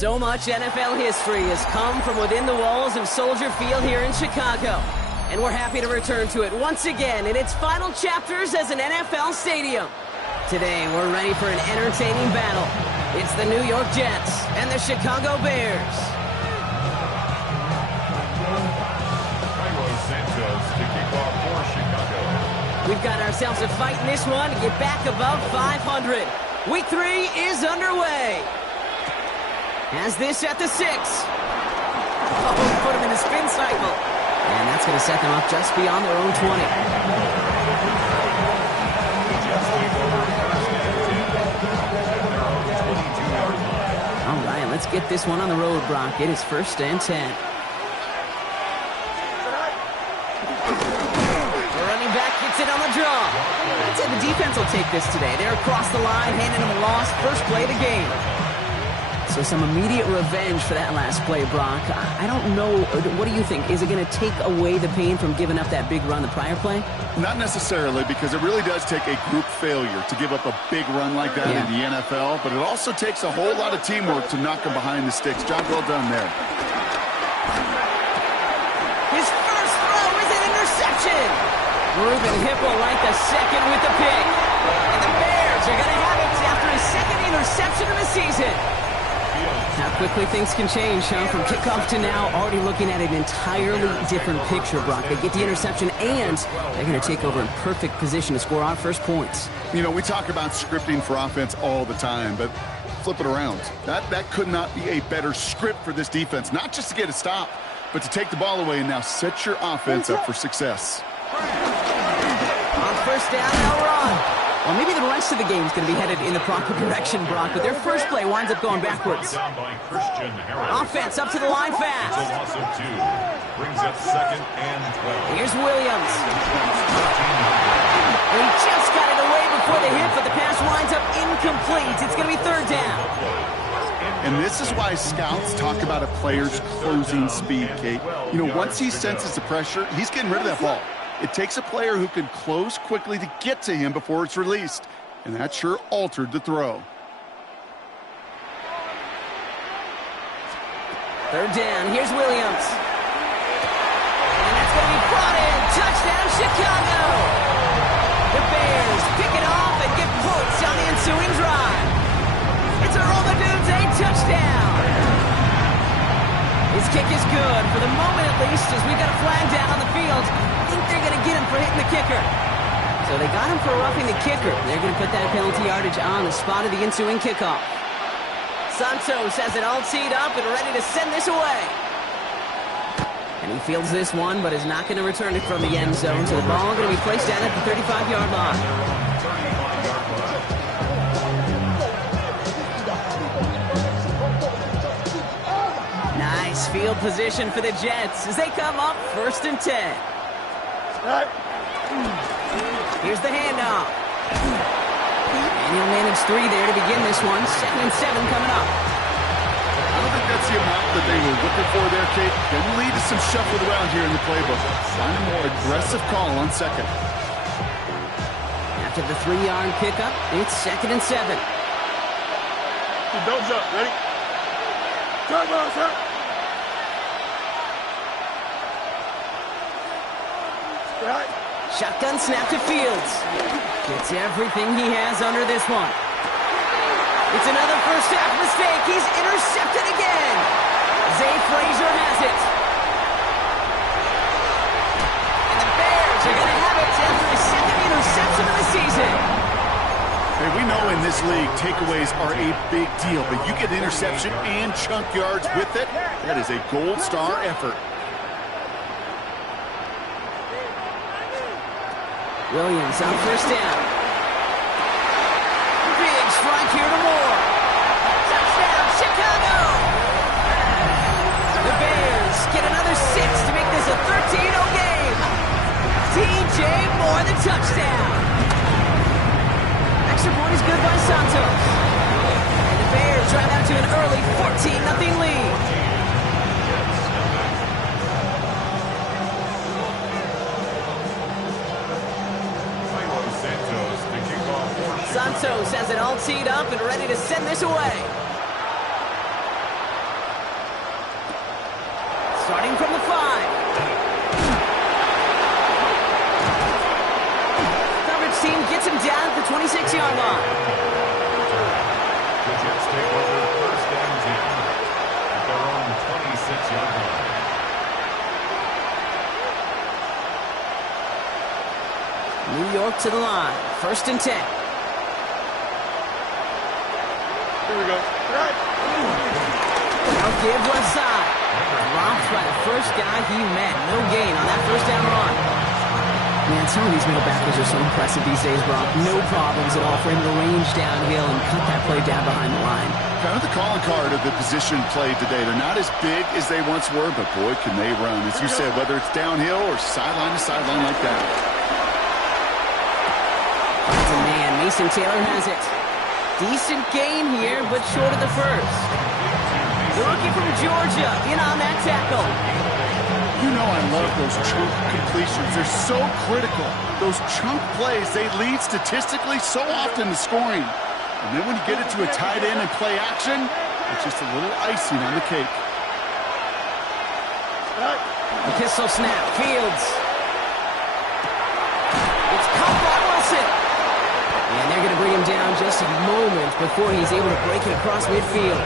So much NFL history has come from within the walls of Soldier Field here in Chicago. And we're happy to return to it once again in its final chapters as an NFL stadium. Today, we're ready for an entertaining battle. It's the New York Jets and the Chicago Bears. Santos to kick off for Chicago. We've got ourselves a fight in this one to get back above 500. Week 3 is underway. Has this at the 6. Oh, put him in a spin cycle. And that's going to set them up just beyond their own 20. All right, let's get this one on the road, Brock. It is 1st and 10. The running back gets it on the draw. I'd say the defense will take this today. They're across the line, handing them a loss. First play of the game. So some immediate revenge for that last play, Brock. I don't know. What do you think? Is it going to take away the pain from giving up that big run the prior play? Not necessarily, because it really does take a group failure to give up a big run like that in the NFL, but it also takes a whole lot of teamwork to knock them behind the sticks. Job well done there. His first throw is an interception. Ruben Hipple like the second with the pick. And the Bears are going to have it after his second interception of the season. How quickly things can change, huh? From kickoff to now, already looking at an entirely different picture, Brock. They get the interception, and they're going to take over in perfect position to score our first points. You know, we talk about scripting for offense all the time, but flip it around. That could not be a better script for this defense, not just to get a stop, but to take the ball away and now set your offense up for success. On first down, now run. Well, maybe the rest of the game is going to be headed in the proper direction, Brock, but their first play winds up going backwards. Offense up to the line fast. Brings up 2nd and 12. Here's Williams. And he just got it away before the hit, but the pass winds up incomplete. It's going to be 3rd down. And this is why scouts talk about a player's closing speed, Kate. You know, once he senses the pressure, he's getting rid of that ball. It takes a player who can close quickly to get to him before it's released. And that sure altered the throw. 3rd down. Here's Williams. And that's going to be brought in. Touchdown, Chicago. The Bears pick it off and get points on the ensuing drive. It's a roll the dudes, a touchdown. His kick is good, for the moment at least, as we've got a flag down on the field. I think they're going to get him for hitting the kicker. So they got him for roughing the kicker. They're going to put that penalty yardage on the spot of the ensuing kickoff. Santos has it all teed up and ready to send this away. And he fields this one, but is not going to return it from the end zone. So the ball going to be placed down at the 35-yard line. Nice field position for the Jets as they come up 1st and 10. Here's the handoff. And he'll manage 3 there to begin this one. 2nd and 7 coming up. I don't think that's the amount that they were looking for there, Kate. Going to lead to some shuffle around here in the playbook. Find a more aggressive call on 2nd. After the 3-yard pickup, it's 2nd and 7. Don't jump. Ready? Turn ball, sir. Right. Shotgun snap to Fields. Gets everything he has under this one. It's another first half mistake. He's intercepted again. Zay Frazier has it. And the Bears are going to have it after his 2nd interception of the season. Hey, we know in this league, takeaways are a big deal, but you get interception and chunk yards with it, that is a gold star effort. Williams on first down. Big strike here to Moore. Touchdown, Chicago! The Bears get another 6 to make this a 13-0 game. DJ Moore, the touchdown. Extra point is good by Santos. And the Bears drive out to an early 14-0 lead. Santos has it all teed up and ready to send this away. Starting from the 5. Coverage team gets him down at the 26-yard line. The Jets take over first and 10 at their own 26-yard line. New York to the line. First and 10. Here we go. Right. Now give left side. Dropped by the first guy he met. No gain on that first down run. Man, some of these middle backers are so impressive these days, Brock. No problems at all for him to range downhill and cut that play down behind the line. Kind of the calling card of the position played today. They're not as big as they once were, but boy, can they run. As you said, whether it's downhill or sideline to sideline like that. Finds a man. Mason Taylor has it. Decent gain here, but short of the first. The rookie from Georgia in on that tackle. You know I love those chunk completions. They're so critical. Those chunk plays, they lead statistically so often to scoring. And then when you get it to a tight end and play action, it's just a little icing on the cake. The pistol snap. Fields. It's caught by Wilson. And they're going to bring him down just a moment before he's able to break it across midfield.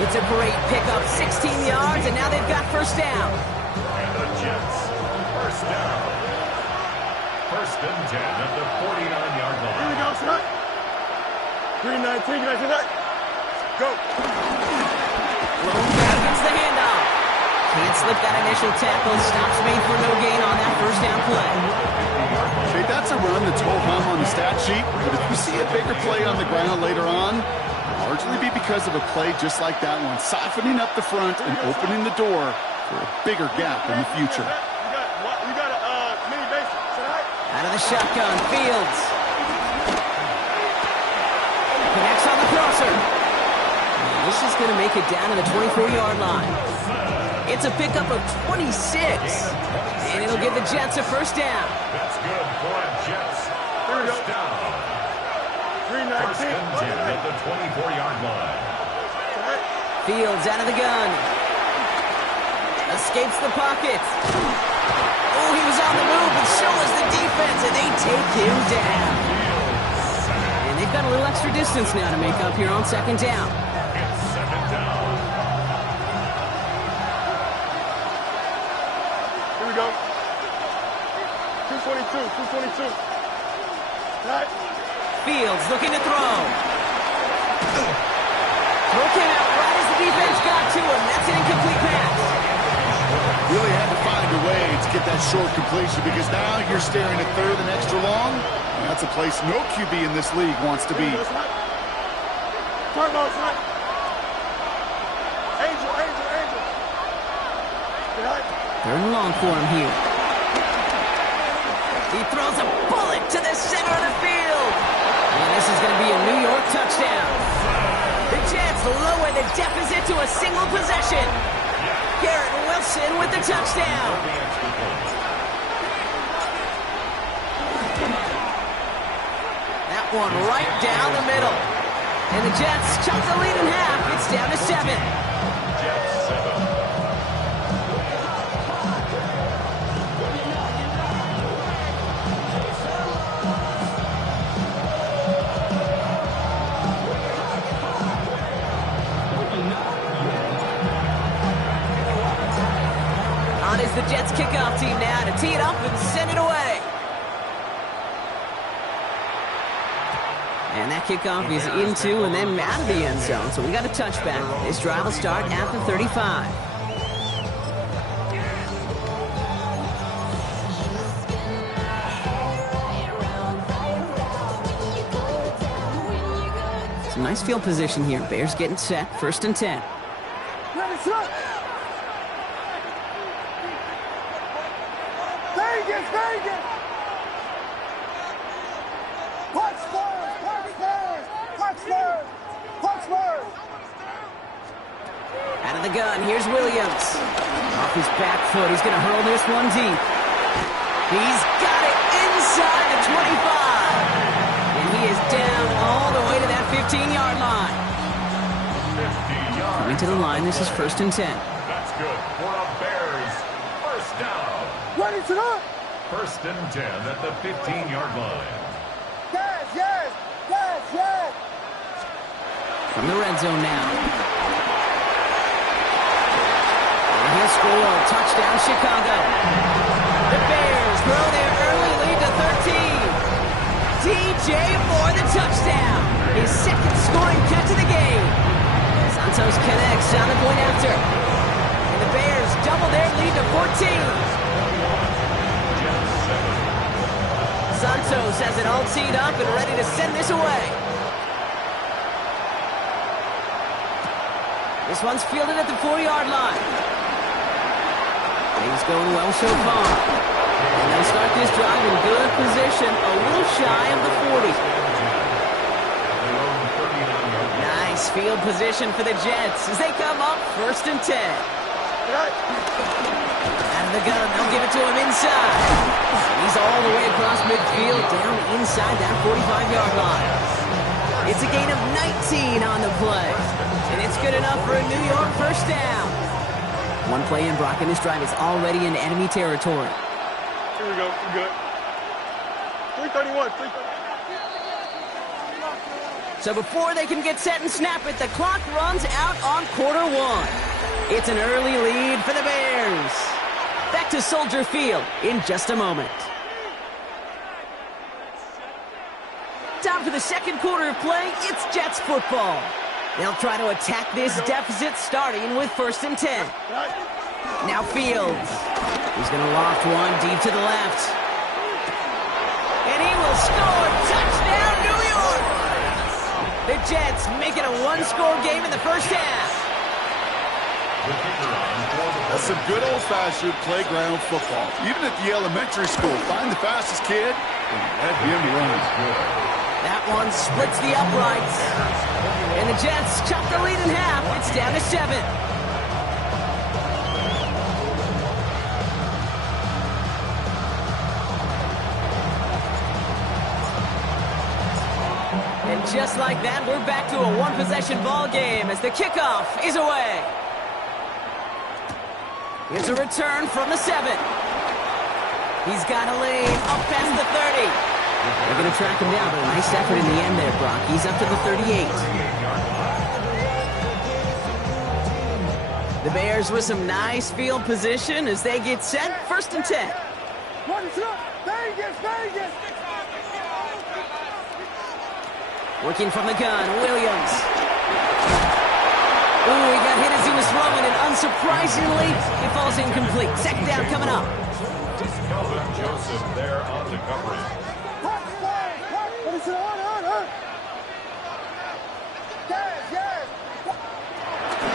It's a great pickup, 16 yards, and now they've got first down. And the Jets, first down. First and 10 at the 49-yard line. Here we go, son. 3-19, guys, tonight. Go. Lone back gets the handoff. Can't slip that initial tackle. Stops made for no gain on that first down play. Okay, that's a run that's ho-hum on the stat sheet, but if you see a bigger play on the ground later on, largely be because of a play just like that one, softening up the front and opening the door for a bigger gap in the future. You got a mini base tonight. Out of the shotgun, Fields. Connects on the crosser. And this is going to make it down to the 24-yard line. It's a pickup of 26. And it'll give the Jets a first down. That's good for the Jets. First down. First and 10 at the 24-yard line. Fields out of the gun. Escapes the pocket. Oh, he was on the move, but so was the defense, and they take him down. And they've got a little extra distance now to make up here on second down. It's second down. Here we go. 222. Right. Fields looking to throw. Throw came out right as the defense got to him. That's an incomplete pass. Really had to find a way to get that short completion because now you're staring at third and extra long. And that's a place no QB in this league wants to be. Turbo, son. Angel. Right. Third and long for him here. He throws a bullet to the center of the field. And this is going to be a New York touchdown. The Jets lower the deficit to a single possession. Garrett Wilson with the touchdown. That one right down the middle. And the Jets chop the lead in half. It's down to 7. Jets 7. On is the Jets kickoff team now to tee it up and send it away. And that kickoff is into and then out of the end zone. So we got a touchback. This drive will start at the 35. Some nice field position here. Bears getting set. First and 10. Ready, son. Vegas. Punch. Out of the gun, here's Williams. Off his back foot, he's going to hurl this one deep. He's got it inside the 25. And he is down all the way to that 15-yard line. Coming to the line, this is first and 10. That's good for a Bears first down. Ready to go. First and 10 at the 15-yard line. Yes, yes, yes, yes. From the red zone now. And he'll score. Touchdown, Chicago. The Bears grow their early lead to 13. DJ Moore, the touchdown. His second scoring catch of the game. Santos connects on the point after. And the Bears double their lead to 14. Santos has it all teed up and ready to send this away. This one's fielded at the 4-yard line. Things going well so far. And they'll start this drive in good position, a little shy of the 40. Nice field position for the Jets as they come up first and 10. Out of the gun, they'll give it to him inside. He's all the way across midfield, down inside that 45-yard line. It's a gain of 19 on the play. And it's good enough for a New York first down. One play in, Brock, and this drive is already in enemy territory. Here we go. We're good. 331. 331. So before they can get set and snap it, the clock runs out on quarter one. It's an early lead for the Bears. Back to Soldier Field in just a moment. Time for the second quarter of play. It's Jets football. They'll try to attack this deficit starting with first and 10. Now Fields. He's going to loft one deep to the left. And he will score. Touchdown, New York! The Jets make it a one-score game in the first half. That's some good old-fashioned playground football. Even at the elementary school, find the fastest kid and let him run. That one splits the uprights. And the Jets chop the lead in half. It's down to 7. And just like that, we're back to a one-possession ball game as the kickoff is away. Here's a return from the 7. He's got a lane up past the 30. They're going to track him down, but a nice effort in the end there, Brock. He's up to the 38. The Bears with some nice field position as they get set. First and 10. Vegas, Vegas. Working from the gun, Williams. Ooh, he got hit as he was throwing, and unsurprisingly, it falls incomplete. Second down coming up. Kelvin Joseph there on the coverage.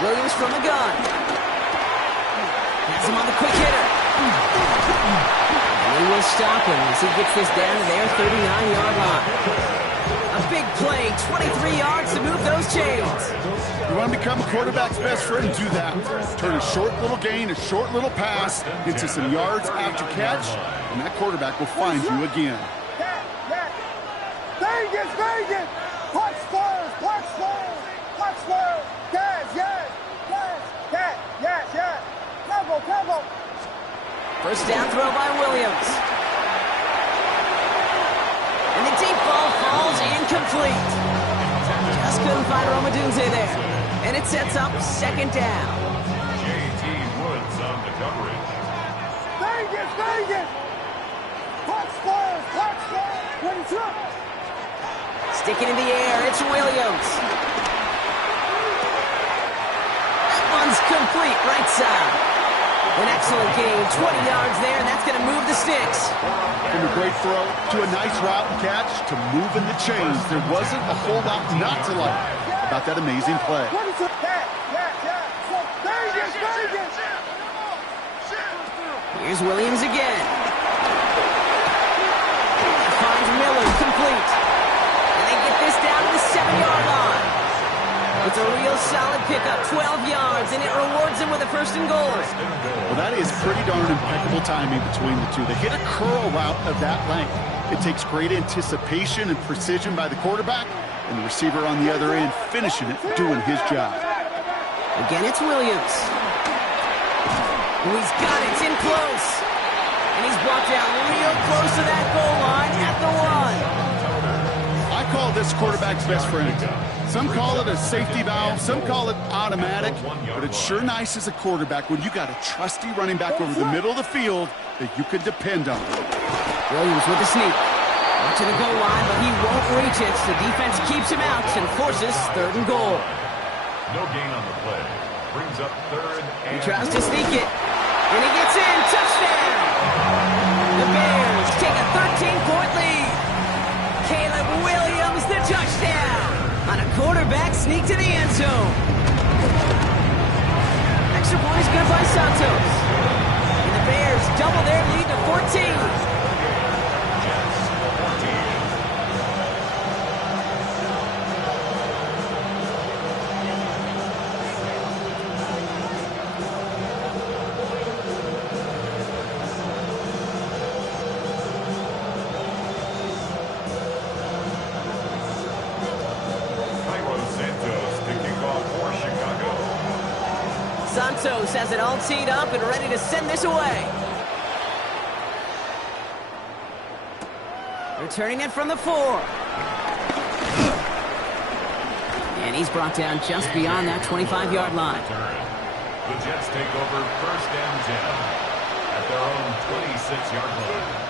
Williams from the gun. Has him on the quick hitter. And they will stop him as he gets this down to their 39-yard line. A big play, 23 yards to move those chains. You want to become a quarterback's best friend? Do that. Turn a short little gain, a short little pass into some yards after catch, and that quarterback will find you again. Vegas, Vegas. Punch Spurs, punch Spurs, punch Spurs. Yes, yes, yes, yes, yes, yes. Temple, temple. First down throw by Williams. And the deep ball falls incomplete. Just couldn't find Romadunze there. And it sets up second down. J.T. Woods on the coverage. Vegas, Vegas. Punch Spurs, punch Spurs. 22. Sticking in the air, it's Williams. That one's complete, right side. An excellent game, 20 yards there, and that's going to move the sticks. From a great throw to a nice route and catch to moving the chains, there wasn't a whole lot not to like about that amazing play. Here's Williams again. Finds Miller, complete. And they get this down to the 7-yard line. It's a real solid pickup, 12 yards, and it rewards them with a first and goal. Well, that is pretty darn impeccable timing between the two. They hit a curl route of that length. It takes great anticipation and precision by the quarterback, and the receiver on the other end finishing it, doing his job. Again, it's Williams. Oh, he's got it. It's in close. And he's brought down real close to that goal line at the 1. I call this quarterback's best friend. Some call it a safety valve, some call it automatic, but it's sure nice as a quarterback when you got a trusty running back over the middle of the field that you can depend on. Williams with the sneak. Up to the goal line, but he won't reach it. The defense keeps him out and forces 3rd and goal. No gain on the play. Brings up 3rd and... He tries to sneak it, and he gets in. Touchdown! The Bears take a 13-point lead. Caleb Williams, the touchdown! On a quarterback sneak to the end zone. Extra point is good by Santos. And the Bears double their lead to 14. Santos has it all teed up and ready to send this away. Returning it from the 4. And he's brought down just beyond that 25-yard line. The Jets take over 1st and 10 at their own 26-yard line.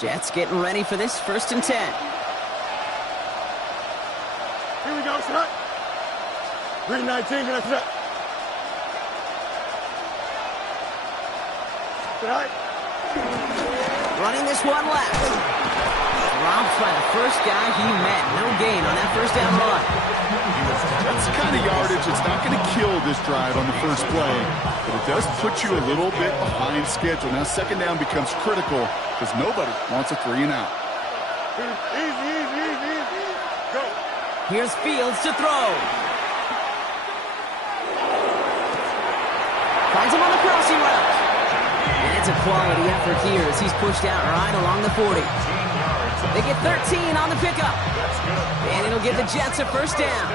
Jets getting ready for this 1st and 10. Here we go, set. 319, gonna set. Set. Running this one left. Dropped by the first guy he met. No gain on that 1st down run. That's the kind of yardage that's not going to kill this drive on the first play, but it does put you a little bit behind schedule. Now 2nd down becomes critical because nobody wants a 3 and out. Easy. Go. Here's Fields to throw. Finds him on the crossing route. And it's a quality effort here as he's pushed out right along the 40. They get 13 on the pickup. And it'll give the Jets a 1st down.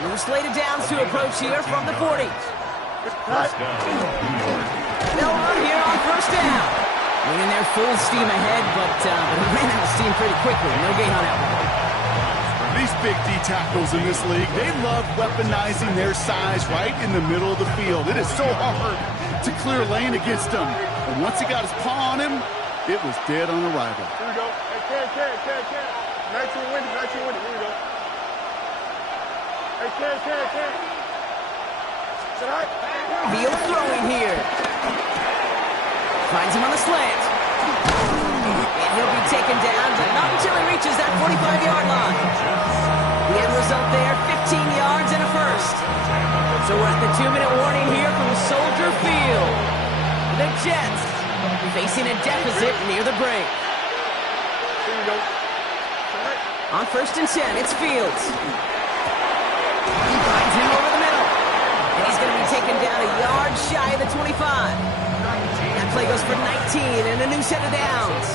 New slated downs to approach here from the 40. They'll run here on 1st down. Moving their full steam ahead, but he ran out of steam pretty quickly. No gain on that one. These big D tackles in this league, they love weaponizing their size right in the middle of the field. It is so hard to clear lane against them. And once he got his paw on him, it was dead on arrival. Here we go. Hey, Ken. 19 winning. Here we go. Hey, Ken. Set up. Field throwing here. Finds him on the slant. And he'll be taken down, but not until he reaches that 45-yard line. The end result there, 15 yards and a 1st. So we're at the 2-minute warning here from Soldier Field. The Jets facing a deficit near the break. Here we go. On 1st and 10, it's Fields. He finds him over the middle. And he's going to be taken down a yard shy of the 25. That play goes for 19 and a new set of downs.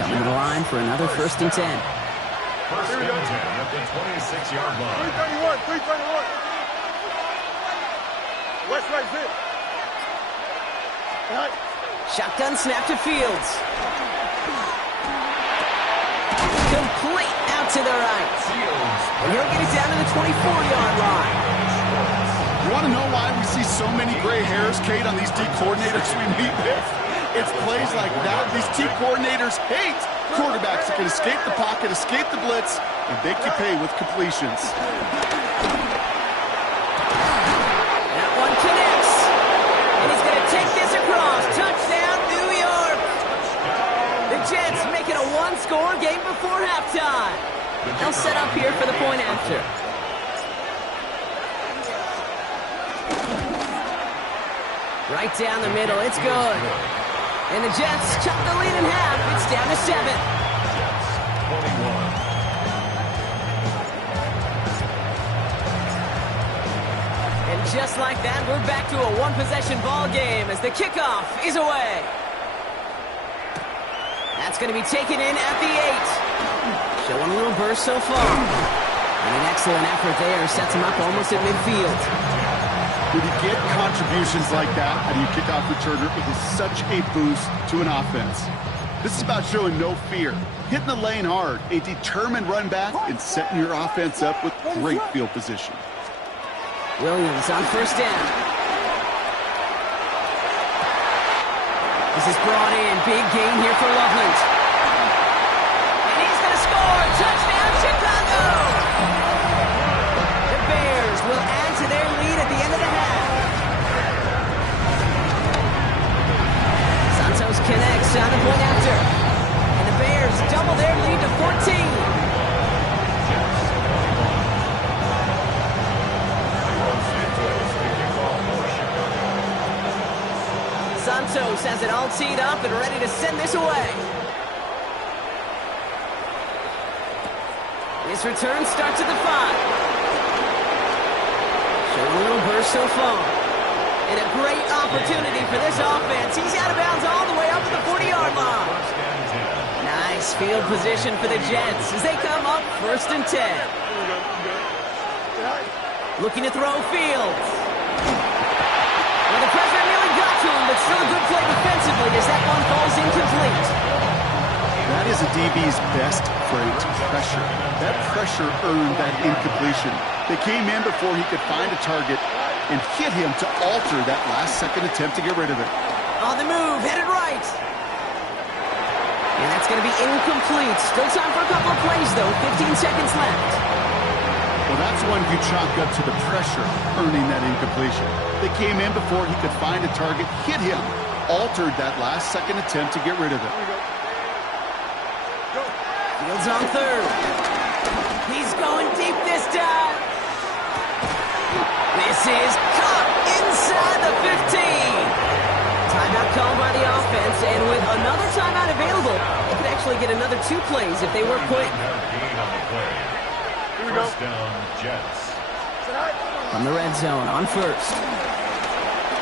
Coming to the line for another 1st and 10. 1st and 10 at the 26-yard line. 331. West right zip. Right. Shotgun snap to Fields. Complete out to the right. And he'll get it down to the 24-yard line. You want to know why we see so many gray hairs, Kate, on these D coordinators we meet with? It's plays like that. These D coordinators hate quarterbacks that can escape the pocket, escape the blitz, and make you pay with completions. That one connects. And he's going to take this across. Touchdown, New York. The Jets make it a one-score game before halftime. They'll set up here for the point after. Right down the middle, it's good. And the Jets cut the lead in half. It's down to 7. Jets 21. And just like that, we're back to a one-possession ball game as the kickoff is away. That's going to be taken in at the 8. Showing a little burst so far. And an excellent effort there sets him up almost at midfield. When you get contributions like that out of your kickoff returner, it is such a boost to an offense. This is about showing no fear, hitting the lane hard, a determined run back, and setting your offense up with great field position. Williams on first down. This is brought in. Big gain here for Loveland. And he's going to score. Touchdown, Chicago! The Bears will add to their lead at the end of the half. Santos connects on the point after. And the Bears double their lead to 14. Santos has it all teed up and ready to send this away. This return starts at the 5. Showing a little burst so far. And a great opportunity for this offense. He's out of bounds all the way up to the 40-yard line. Nice field position for the Jets as they come up 1st and 10. Looking to throw Fields. Well, the pressure nearly got to him, but still a good play defensively as that one falls incomplete. That is a DB's best trait, pressure. That pressure earned that incompletion. They came in before he could find a target and hit him to alter that last-second attempt to get rid of it. On the move, headed right. And that's going to be incomplete. Still time for a couple of plays, though. 15 seconds left. Well, that's one you chalk up to the pressure earning that incompletion. They came in before he could find a target, hit him, altered that last-second attempt to get rid of it. Fields on 3rd. He's going deep this time. This is caught inside the 15. Timeout called by the offense, and with another timeout available, they could actually get another 2 plays if they were quick. First down, Jets. From the red zone on 1st.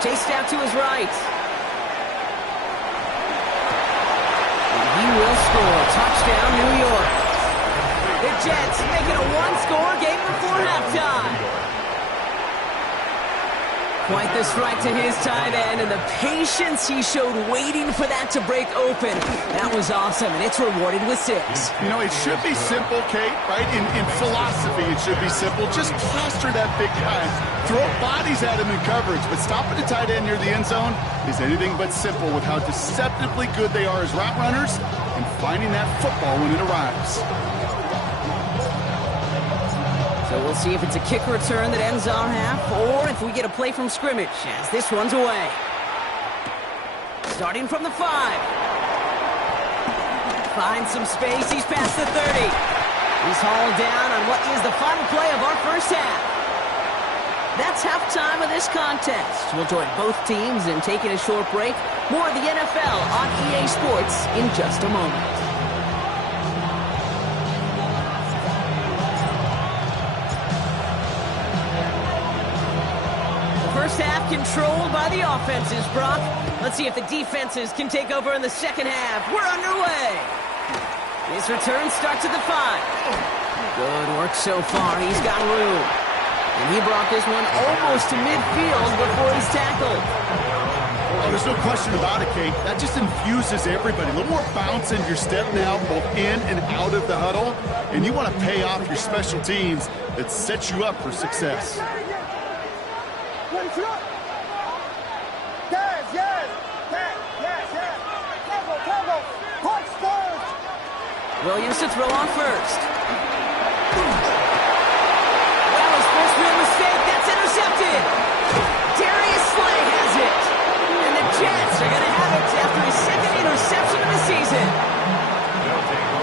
Chased out to his right. And he will score. Touchdown, New York. The Jets making a one-score game before halftime. Quite the strike to his tight end, and the patience he showed waiting for that to break open. That was awesome, and it's rewarded with 6. You know, it should be simple, Kate, right? In philosophy, it should be simple. Just plaster that big guy. Throw bodies at him in coverage, but stopping the tight end near the end zone is anything but simple with how deceptively good they are as route runners and finding that football when it arrives. So we'll see if it's a kick return that ends our half, or if we get a play from scrimmage as this one's away. Starting from the 5. Finds some space. He's past the 30. He's hauled down on what is the final play of our first half. That's halftime of this contest. We'll join both teams in taking a short break. More of the NFL on EA Sports in just a moment. First half controlled by the offenses, Brock. Let's see if the defenses can take over in the second half. We're underway. His return starts at the 5. Good work so far. He's got room. And he brought this one almost to midfield before he's tackled. Oh, there's no question about it, Kate. That just infuses everybody. A little more bounce in your step now, both in and out of the huddle. And you want to pay off your special teams that sets you up for success. Williams to throw on first. Well, his first real mistake, that's intercepted. Darius Slay has it. And the Jets are going to have it after his second interception of the season.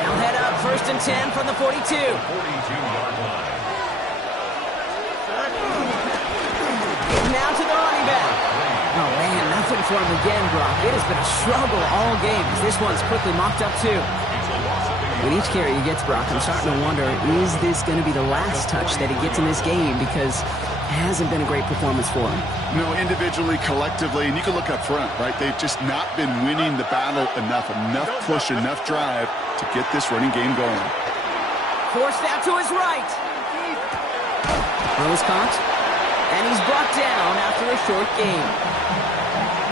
They'll head up 1st and 10 from the 42. 42-yard line. Now to the running back. Oh, man, nothing for him again, Brock. It has been a struggle all game as this one's quickly mocked up, too. With each carry he gets, Brock, I'm starting to wonder, is this going to be the last touch that he gets in this game? Because hasn't been a great performance for him. No, individually, collectively, and you can look up front, right? They've just not been winning the battle enough push, enough drive to get this running game going. Forced out to his right. Rose caught, and he's brought down after a short gain.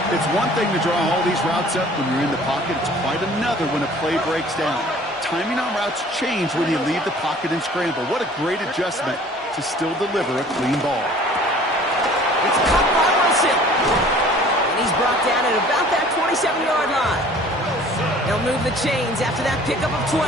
It's one thing to draw all these routes up when you're in the pocket. It's quite another when a play breaks down. Timing on routes change when you leave the pocket and scramble. What a great adjustment to still deliver a clean ball. It's caught by Wilson. And he's brought down at about that 27-yard line. They'll move the chains after that pickup of 12.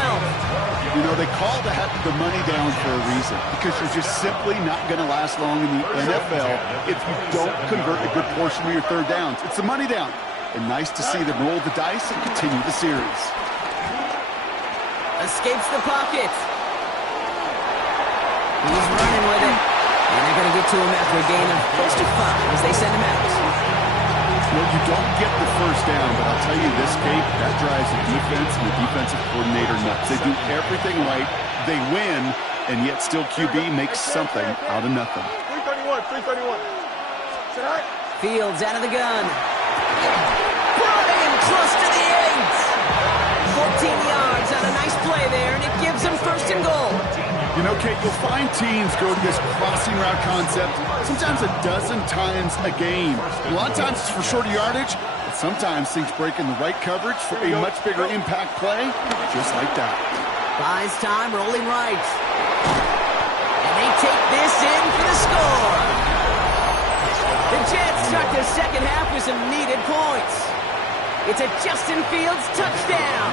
You know, they call the money down for a reason, because you're just simply not going to last long in the NFL if you don't convert a good portion of your third downs. It's the money down. And nice to see them roll the dice and continue the series. Escapes the pocket. He's running with it. And they're going to get to him after a gain of close to 5 as they send him out. Well, you don't get the first down, but I'll tell you this, Kate, that drives the defense and the defensive coordinator nuts. They do everything right. They win, and yet still QB makes something out of nothing. 331. Fields out of the gun. Brought in close to the 8. 14 yards on a nice play there, and it gives them first and goal. You know, Kate, you'll find teams go to this crossing route concept sometimes a dozen times a game. A lot of times it's for shorter yardage, but sometimes things break in the right coverage for a much bigger impact play, just like that. Buys time, rolling right. And they take this in for the score. The Jets start the second half with some needed points. It's a Justin Fields touchdown.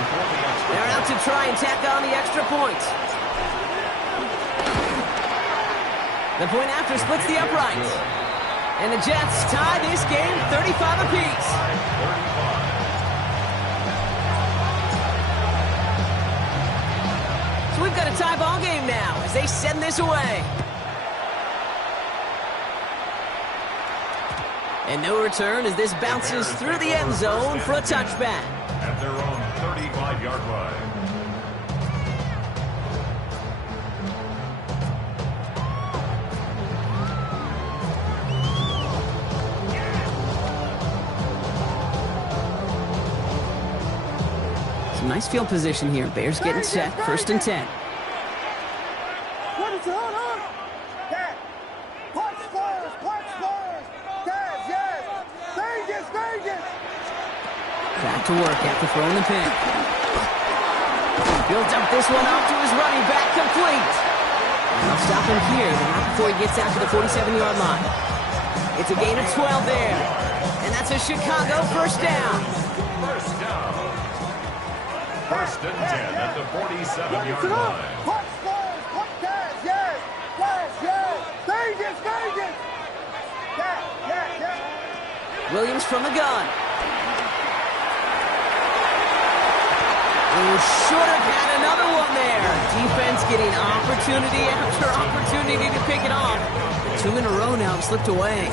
They're out to try and tack on the extra point. The point after splits the uprights. And the Jets tie this game 35 apiece. So we've got a tie ball game now as they send this away. And no return as this bounces through the end zone for a touchback. At their own 35-yard line. Some nice field position here. Bears getting set. First and 10. Back to work after throwing the pick. He'll dump this one off to his running back, complete. And they'll stop him here, but not before he gets out to the 47-yard line. It's a gain of 12 there. And that's a Chicago first down. First and 10 at the 47-yard line. Williams from the gun. Who should have had another one there. Defense getting opportunity after opportunity to pick it off. 2 in a row now have slipped away.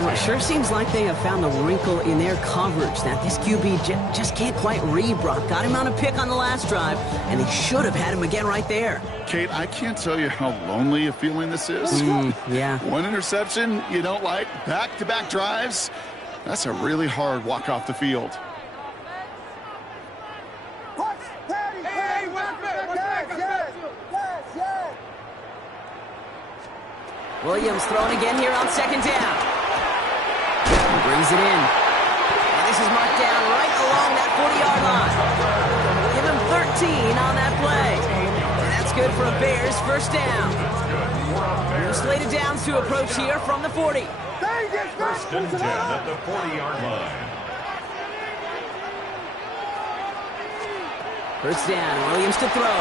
Well, it sure seems like they have found the wrinkle in their coverage that this QB just can't quite read. Brock got him on a pick on the last drive, and they should have had him again right there. Kate, I can't tell you how lonely a feeling this is. Yeah. One interception you don't like, back-to-back drives. That's a really hard walk off the field. Williams throwing again here on second down. Brings it in. And this is marked down right along that 40-yard line. Give him 13 on that play. And that's good for a Bears first down. New slated downs to approach here from the 40. First and 10 at the 40-yard line. First down, Williams to throw.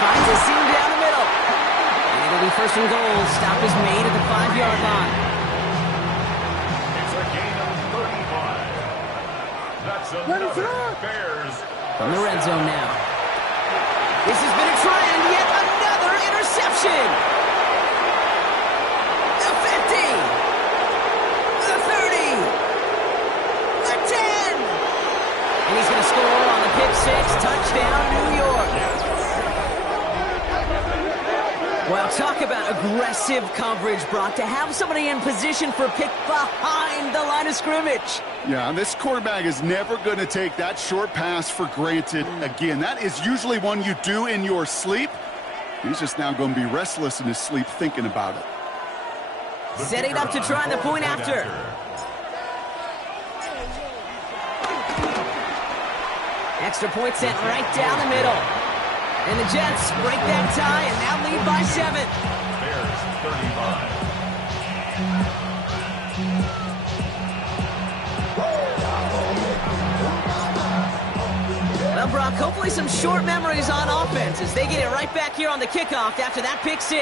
Finds a seam down the middle. And it'll be first and goal. Stop is made at the 5-yard line. It's a gain of 35. That's another Bears. From the red zone now. This has been a trend. Yet another interception. The 50. The 30. The 10. And he's going to score on the pick six. Touchdown, New York. Well, talk aggressive coverage, Brock, to have somebody in position for pick behind the line of scrimmage. Yeah, and this quarterback is never going to take that short pass for granted again. That is usually one you do in your sleep. He's just now going to be restless in his sleep thinking about it. Setting up to try the point after. Extra point sent right down the middle. And the Jets break that tie and now lead by 7. Bears 35. Well, Brock, hopefully some short memories on offense as they get it right back here on the kickoff after that pick 6.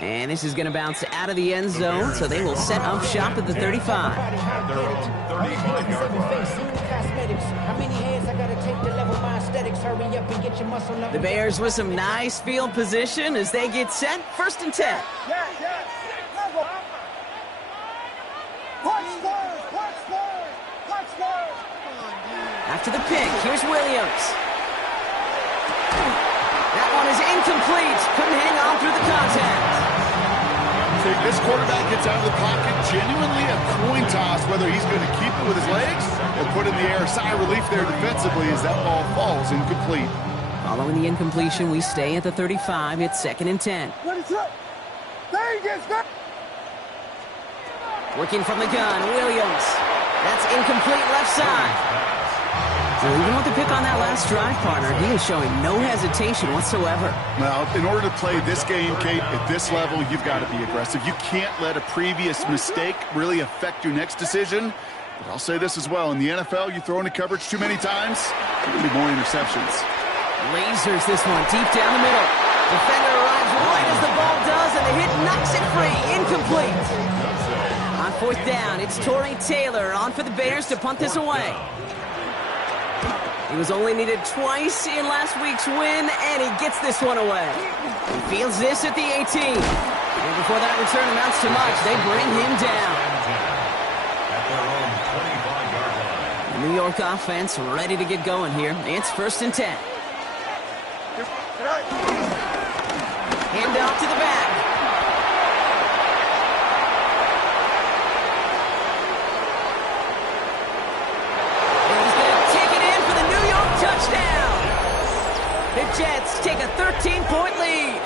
And this is going to bounce out of the end zone, so they will set up shop at the 35. At their own 35-yard line. The Bears with some nice field position as they get set. 1st and 10. After the pick, here's Williams. That one is incomplete. Couldn't hang on through the contact. This quarterback gets out of the pocket, genuinely a coin toss, whether he's going to keep it with his legs or put in the air. Sigh of relief there defensively as that ball falls incomplete. Following the incompletion, we stay at the 35. It's 2nd and 10. Working from the gun, Williams. That's incomplete left side. So even with the pick on that last drive, partner, he is showing no hesitation whatsoever. Well, in order to play this game, Kate, at this level, you've got to be aggressive. You can't let a previous mistake really affect your next decision. But I'll say this as well. In the NFL, you throw into coverage too many times, there'll be more interceptions. Lasers this one deep down the middle. Defender arrives right as the ball does, and the hit knocks it free. Incomplete. On 4th down, it's Tory Taylor on for the Bears to punt this away. He was only needed twice in last week's win, and he gets this one away. He fields this at the 18. And before that return amounts to much, they bring him down. At their own 25-yard line. The New York offense ready to get going here. It's 1st and 10. Hand off to the back. Touchdown! The Jets take a 13-point lead.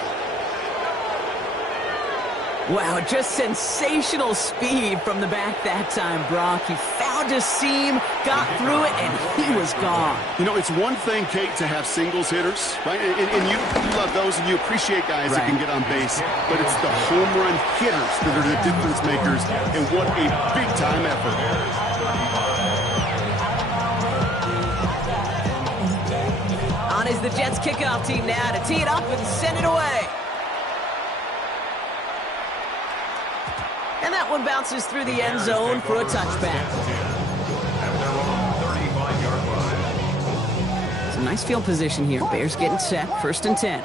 Wow, just sensational speed from the back that time, Brock. He found a seam, got through it, and he was gone. You know, it's one thing, Kate, to have singles hitters, right? And you love those, and you appreciate guys that can get on base. But it's the home run hitters that are the difference makers, and what a big-time effort. On is the Jets kickoff team now to tee it up and send it away. And that one bounces through the end zone for a touchback. Some nice field position here. Bears getting set. 1st and 10.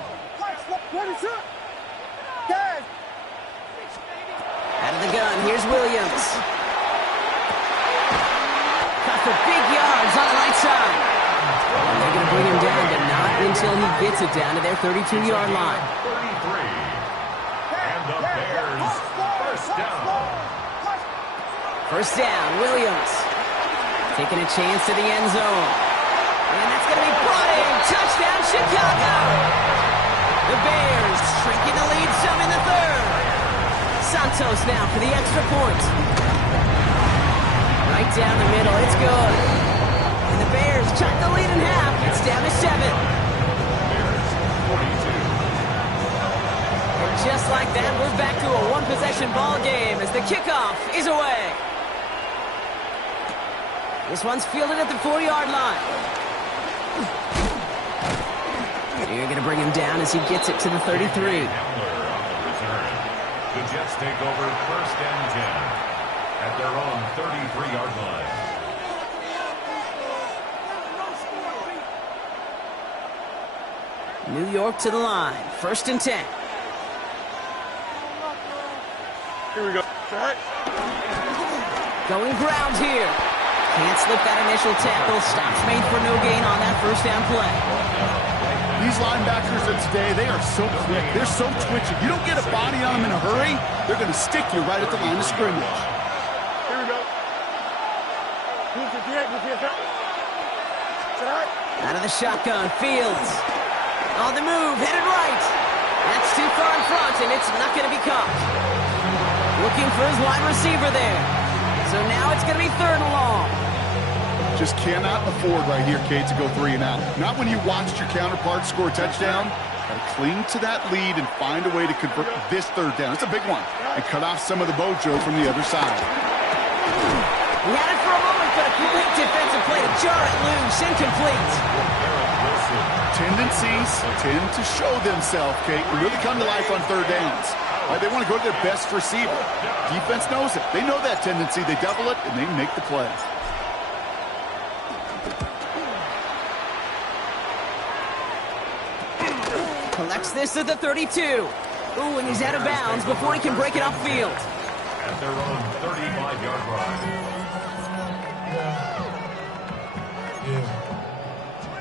Out of the gun, here's Williams. Got for big yards on the right side. And they're going to bring him down, but not until he gets it down to their 32-yard line. 33. And the Bears, 1st down. 1st down, Williams. Taking a chance to the end zone. And that's going to be brought in. Touchdown, Chicago. The Bears shrinking the lead some in the 3rd. Santos now for the extra point. Right down the middle, it's good. And the Bears cut the lead in half. It's down to 7. Bears 42. And just like that, we're back to a one-possession ball game as the kickoff is away. This one's fielded at the 4-yard line. You're going to bring him down as he gets it to the 33. Hamler on the return. The Jets take over 1st and 10 at their own 33-yard line. New York to the line. 1st and 10. Here we go. Going ground here. Can't slip that initial tackle. Stops made for no gain on that 1st down play. These linebackers of today, they are so quick. They're so twitchy. You don't get a body on them in a hurry, they're going to stick you right at the line of scrimmage. Here we go. Out of the shotgun, Fields. On the move, headed right. That's too far in front, and it's not going to be caught. Looking for his wide receiver there. So now it's going to be 3rd and long. Just cannot afford right here, Kate, to go 3 and out. Not when you watched your counterpart score a touchdown. Got to cling to that lead and find a way to convert this 3rd down. It's a big one. And cut off some of the mojo from the other side. He had it for a moment, but a quick defensive play to jar it loose. Incomplete. Tendencies tend to show themselves, Kate, and really come to life on 3rd downs. Right, they want to go to their best receiver. Defense knows it. They know that tendency. They double it, and they make the play. Collects this at the 32. Ooh, and he's out of bounds before he can break it upfield. At their own 35-yard line.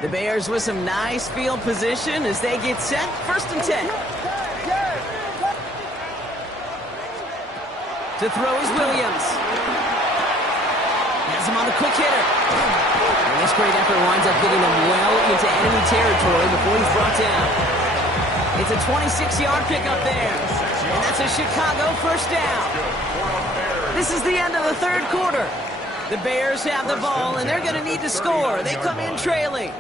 The Bears with some nice field position as they get set. 1st and 10. To throw is Williams. Has him on the quick hitter. And this great effort winds up getting him well into enemy territory before he's brought down. It's a 26-yard pickup there. And that's a Chicago 1st down. This is the end of the 3rd quarter. The Bears have the ball, and they're going to need to score. They come in trailing.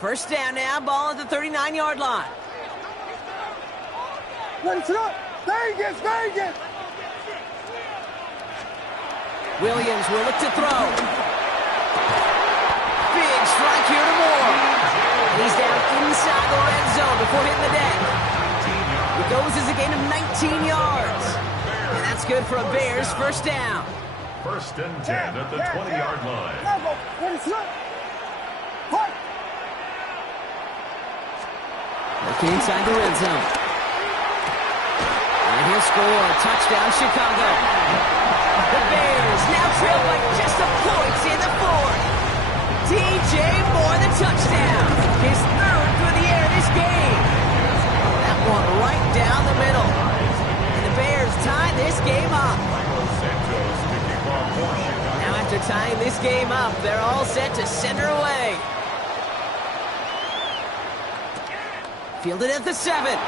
First down now, ball at the 39-yard line. Vegas! Williams will look to throw. Big strike here to Moore. He's down inside the red zone before hitting the deck. It goes as a gain of 19 yards. And that's good for a Bears 1st down. 1st and 10 at the 20-yard line. Looking inside the red zone. And he'll score. Touchdown, Chicago. The Bears now trail by just a point in the 4th. DJ Moore, the touchdown. His 3rd through the air this game. That one right down the middle. And the Bears tie this game up. Now after tying this game up, they're all set to send her away. Fielded at the 7.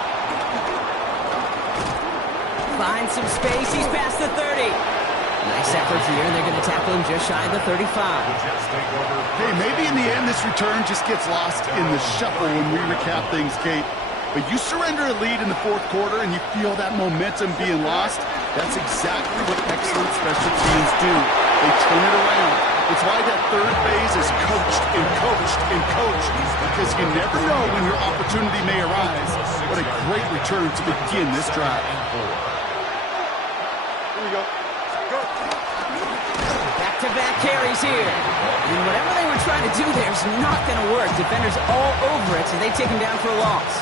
Finds some space. He's past the 30. Nice effort here. They're going to tackle him just shy of the 35. Hey, maybe in the end this return just gets lost in the shuffle when we recap things, Kate. But you surrender a lead in the 4th quarter and you feel that momentum being lost. That's exactly what excellent special teams do. They turn it around. It's why that 3rd phase is coached and coached and coached, because you never know when your opportunity may arise. What a great return to begin this drive. Here we go. Back-to-back carries here. And whatever they were trying to do there is not going to work. Defenders all over it, so they take him down for a loss.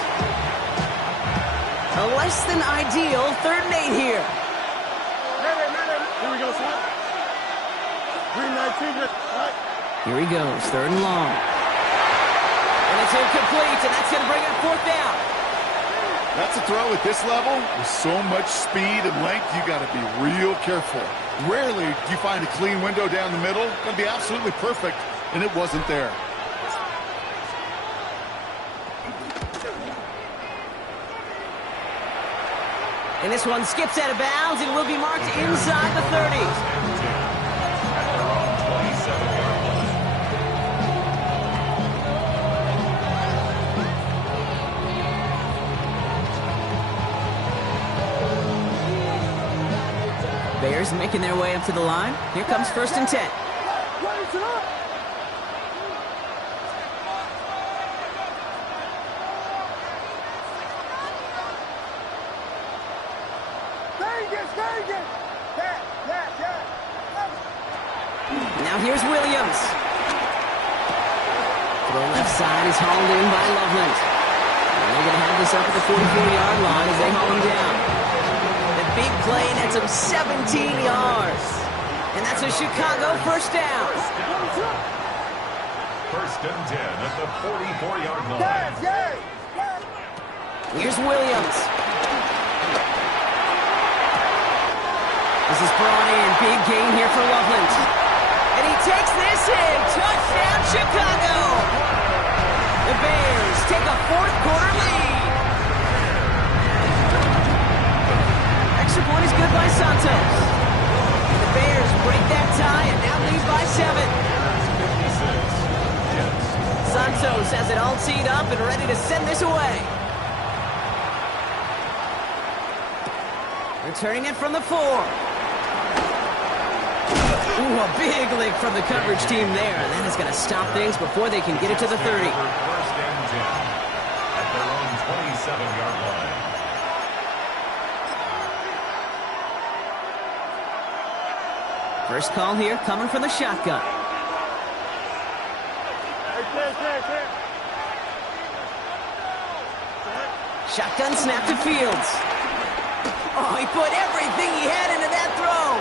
A less than ideal 3rd and 8 here. Here we go, son. 319. Here he goes, 3rd and long. And it's incomplete, and that's going to bring up 4th down. That's a throw at this level. With so much speed and length, you got to be real careful. Rarely do you find a clean window down the middle. It's going to be absolutely perfect, and it wasn't there. And this one skips out of bounds and will be marked inside the 30. Bears making their way up to the line. Here comes 1st and 10. Now here's Williams. Throw left side is hauled in by Loveland. They're going to have this up at the 44-yard line as they haul him down. The big play nets him 17 yards. And that's a Chicago first down. First and 10 at the 44-yard line. Here's Williams. This is brought in. Big gain here for Loveland. And he takes this in. Touchdown, Chicago. The Bears take a fourth-quarter lead. Extra point is good by Santos. The Bears break that tie and now lead by 7. Santos has it all teed up and ready to send this away. Returning it from the 4. Ooh, a big lick from the coverage team there. And that is going to stop things before they can get it to the 30. First and 10 at their own 27-yard line. First call here coming from the shotgun. Shotgun snap to Fields. Oh, he put everything he had into that throw.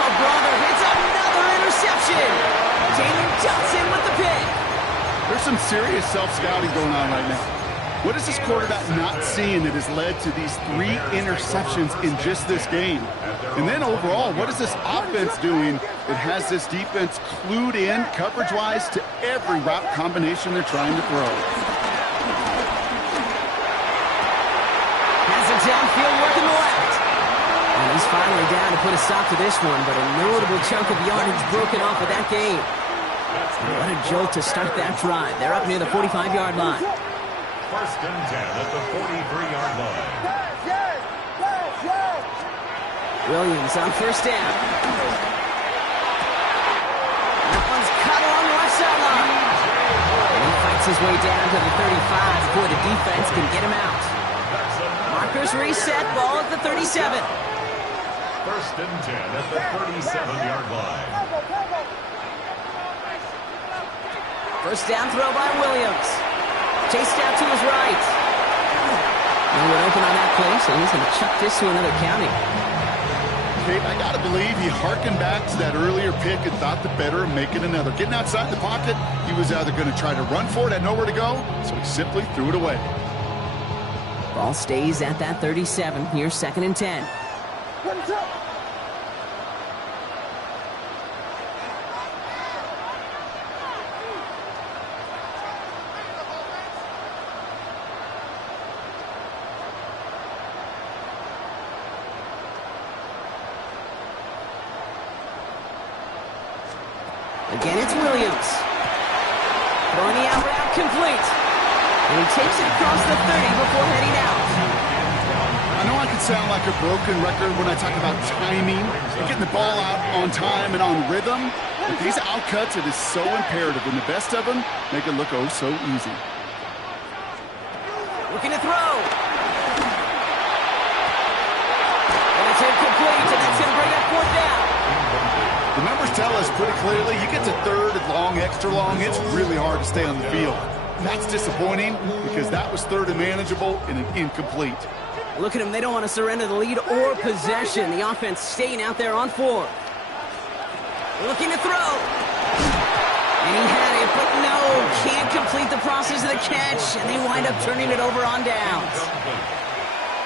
Oh, brother, it's another interception. Jalen Johnson with the pick. There's some serious self-scouting going on right now. What is this quarterback not seeing that has led to these 3 interceptions in just this game? And then overall, what is this offense doing that has this defense clued in coverage-wise to every route combination they're trying to throw? Has it downfield working the left. And he's finally down to put a stop to this one, but a notable chunk of yardage broken off of that game. What a jolt to start that drive. They're up near the 45-yard line. First and 10 at the 43-yard line. Williams on first down. That one's cut along the left sideline. And he fights his way down to the 35 before the defense can get him out. Markers reset, ball at the 37. First and 10 at the 37-yard line. First down throw by Williams. Chased out to his right. No one open on that play, so he's going to chuck this to another county. Kate, I got to believe he harkened back to that earlier pick and thought the better of making another. Getting outside the pocket, he was either going to try to run for it, had nowhere to go, so he simply threw it away. Ball stays at that 37. Here's second and 10. Again, it's Williams. Throwing the out route complete. And he takes it across the 30 before heading out. I know I can sound like a broken record when I talk about timing and getting the ball out on time and on rhythm, but these outcuts, it is so imperative, and the best of them make it look oh so easy. Looking to throw. And it's incomplete, and that's going to bring up fourth down. The numbers tell us pretty clearly, you get to third and long, extra long, it's really hard to stay on the field. That's disappointing because that was third and manageable and an incomplete. Look at them, they don't want to surrender the lead or possession. The offense staying out there on 4. Looking to throw. And he had it, but no, can't complete the process of the catch, and they wind up turning it over on downs.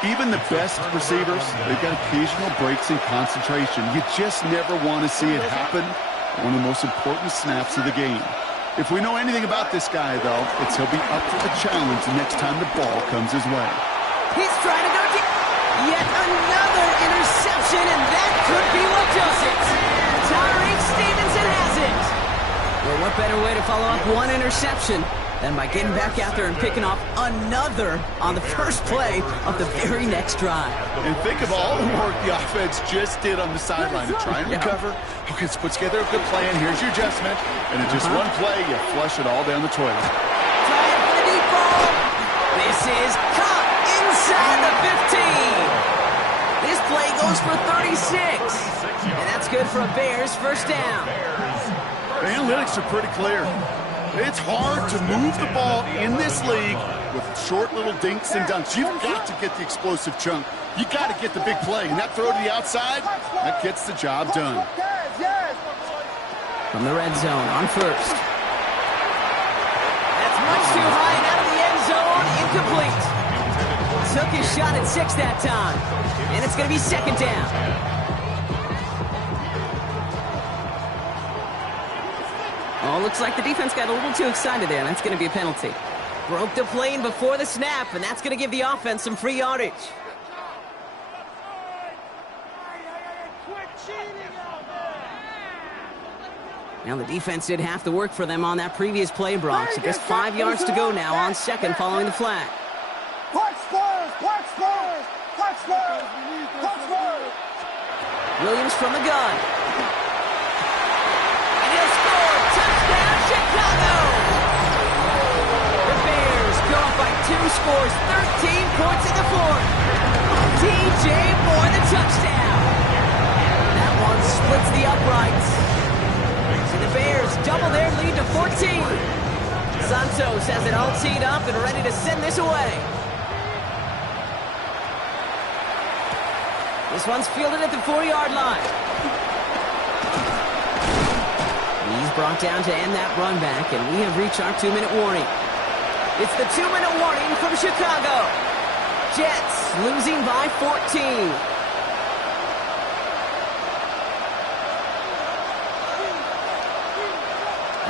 Even the best receivers, they've got occasional breaks in concentration. You just never want to see it happen. One of the most important snaps of the game. If we know anything about this guy, though, it's he'll be up for the challenge the next time the ball comes his way. He's trying to go deep. Yet another interception, and that could be what does it. Tyreek Stevenson has it. Well, what better way to follow up one interception than by getting back out there and picking off another on the first play of the very next drive. And think of all the work the offense just did on the sideline to try and recover. Okay, let's put together a good plan. Here's your adjustment. And in just one play, you flush it all down the toilet. Trying for the deep ball. This is caught inside the 15. This play goes for 36. And that's good for a Bears first down. The analytics are pretty clear. It's hard to move the ball in this league with short little dinks and dunks. You've got to get the explosive chunk. You got to get the big play. And that throw to the outside, that gets the job done. From the red zone on first. That's much too high and out of the end zone. Incomplete. Took his shot at 6 that time. And it's going to be second down. Oh, looks like the defense got a little too excited there. That's going to be a penalty. Broke the plane before the snap, and that's going to give the offense some free yardage. Now the defense did half the work for them on that previous play, Bronx. Just 5 yards to go now on second following the flag. Williams from the gun. And he'll score. Touchdown, Chicago! The Bears go up by 2 scores, 13 points in the fourth. DJ Moore, the touchdown. That one splits the uprights. And the Bears double their lead to 14. Santos has it all teed up and ready to send this away. This one's fielded at the 4-yard line. He's brought down to end that run back, and we have reached our 2-minute warning. It's the 2-minute warning from Chicago. Jets losing by 14.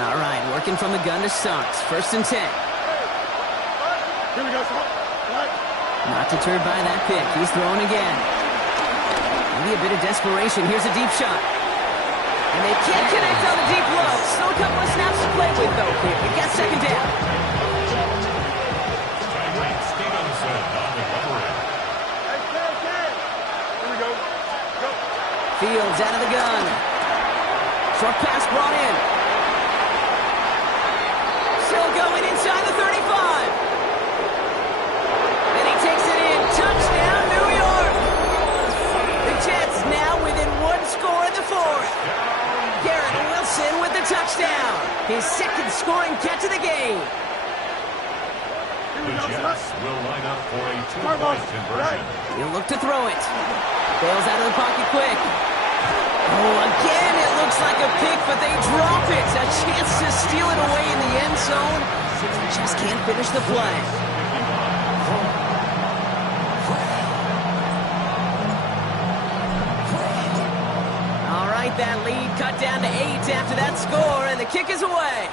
All right, working from the gun to Suggs. First and 10. Here we go, Not deterred by that pick. He's throwing again. Maybe a bit of desperation. Here's a deep shot. And they can't connect on the deep low. Still a couple of snaps to play with, though. We got second down. Stevenson on the coverage. Here we go. Go. Fields out of the gun. Short pass brought in. Still going inside the 35. And he takes it in. Touchdown, New York. The Jets now within 1 score in the fourth. Garrett Wilson with the touchdown. His second scoring catch of the game. The Jets will line up for a 2-point conversion. He'll look to throw it. Bails out of the pocket quick. Oh, again, it looks like a pick, but they drop it. A chance to steal it away in the end zone. Just can't finish the play. All right, that lead cut down to 8 after that score, and the kick is away.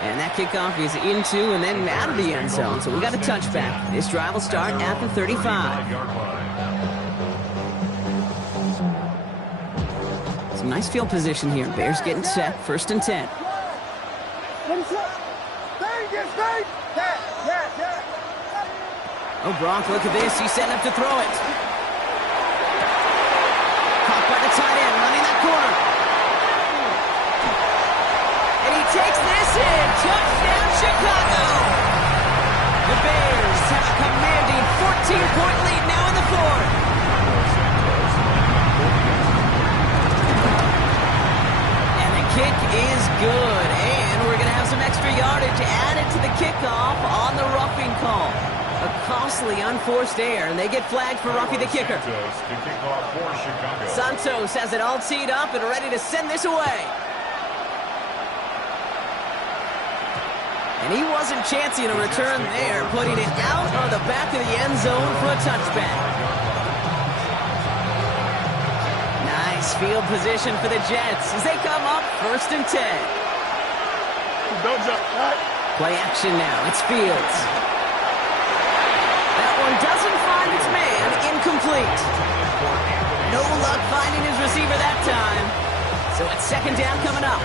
And that kickoff is into and then out of the end zone, so we got a touchback. This drive will start at the 35. Some nice field position here. Bears getting set. First and 10. Oh, Bronk, look at this. He's setting up to throw it. Caught by the tight end, running that corner. And he takes this in. Touchdown, Chicago. The Bears have a commanding 14-point lead now in the fourth. And the kick is good. And we're going to have some extra yardage added to the kickoff on the roughing call. A costly unforced error, and they get flagged for roughing the kicker. Santos has it all teed up and ready to send this away. And he wasn't chancing a return there, putting it out on the back of the end zone for a touchback. Nice field position for the Jets as they come up first and 10. Don't jump. Play action now. It's Fields. That one doesn't find its man. Incomplete. No luck finding his receiver that time. So it's second down coming up.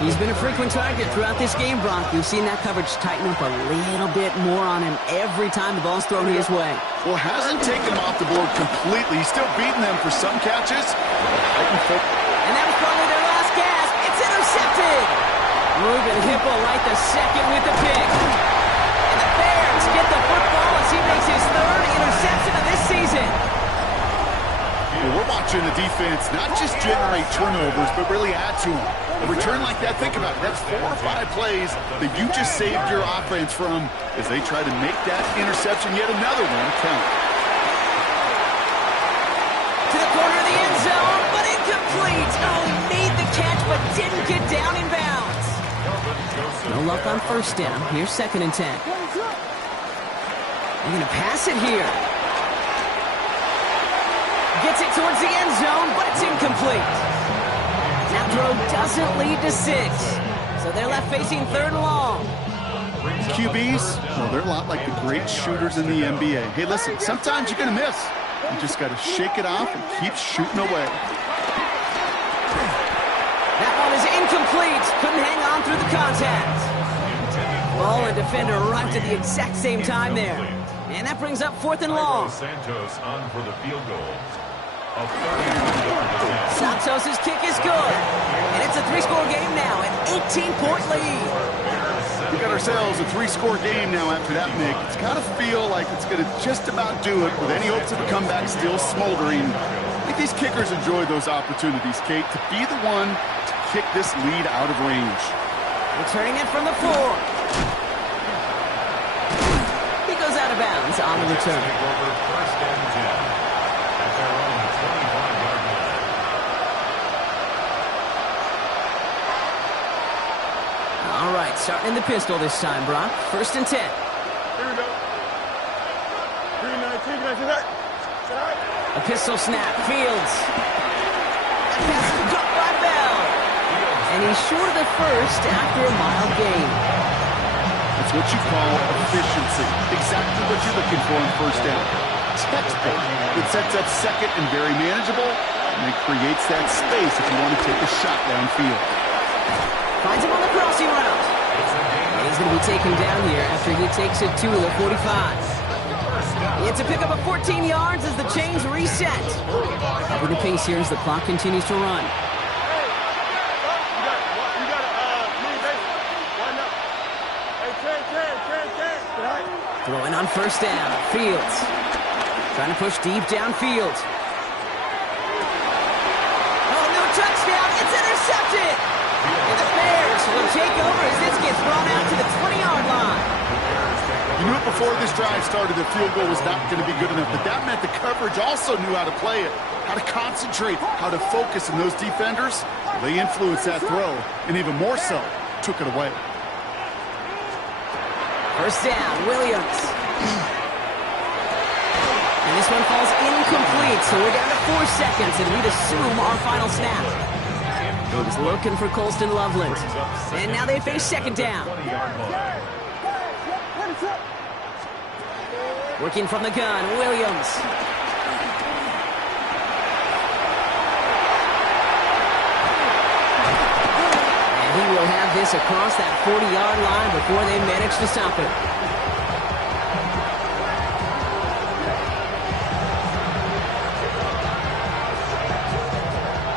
He's been a frequent target throughout this game, Bronk. We've seen that coverage tighten up a little bit more on him every time the ball's thrown his way. Well, hasn't taken him off the board completely. He's still beating them for some catches. And that was probably their last gasp. It's intercepted. Ruben Hippo right the second with the pick. And the Bears get the football as he makes his third interception of this season. Well, we're watching the defense not just generate turnovers, but really add to them. A return like that, think about it, that's 4 or 5 plays that you just saved your offense from as they try to make that interception, yet another one, count. To the corner of the end zone, but incomplete. Oh, he made the catch, but didn't get down in bounds. No luck on first down. Here's 2nd and 10. They're going to pass it here. Gets it towards the end zone, but it's incomplete. That throw doesn't lead to 6. So they're left facing 3rd and long. QBs, well, they're a lot like the great shooters in the NBA. Hey, listen, sometimes you're going to miss. You just got to shake it off and keep shooting away. That one is incomplete. Couldn't hang on through the contact. Ball and defender arrived at the exact same time there. And that brings up 4th and long. Santos on for the field goal. Santos' kick is good. And it's a 3-score game now, an 18-point lead. We got ourselves a 3-score game now after that, Nick. It's got to feel like it's going to just about do it with any hopes of a comeback still smoldering. I think these kickers enjoy those opportunities, Kate, to be the one to kick this lead out of range. Returning it from the 4. He goes out of bounds on the return. First and 10 at their own 25-yard line. All right, starting in the pistol this time, Brock. 1st and 10. Here we go. 3-19, A pistol snap. Fields. That pass is caught by Bell. And he's short of the first after a mild gain. That's what you call efficiency. Exactly what you're looking for on first down. Textbook. It sets up 2nd and very manageable, and it creates that space if you want to take a shot downfield. Finds him on the crossing route. He's going to be taken down here after he takes it to the 45. It's a pickup of 14 yards as the chains reset. Upping the pace here as the clock continues to run. Throwing on first down. Fields. Trying to push deep downfield. Oh, no touchdown. It's intercepted. And the Bears will take over as this gets thrown out to the 20-yard line. You knew it before this drive started the field goal was not going to be good enough, but that meant the coverage also knew how to play it, how to concentrate, how to focus, and those defenders, they influenced that throw, and even more so, took it away. First down, Williams. And this one falls incomplete, so we're down to 4 seconds, and we'd assume our final snap. He's looking for Colston Loveland. And now they face 2nd down. Working from the gun, Williams. And he will have this across that 40-yard line before they manage to stop it.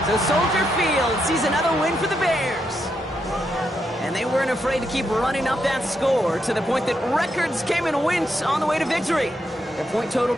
So Soldier Field sees another win for the Bears. And they weren't afraid to keep running up that score to the point that records came and went on the way to victory. The point total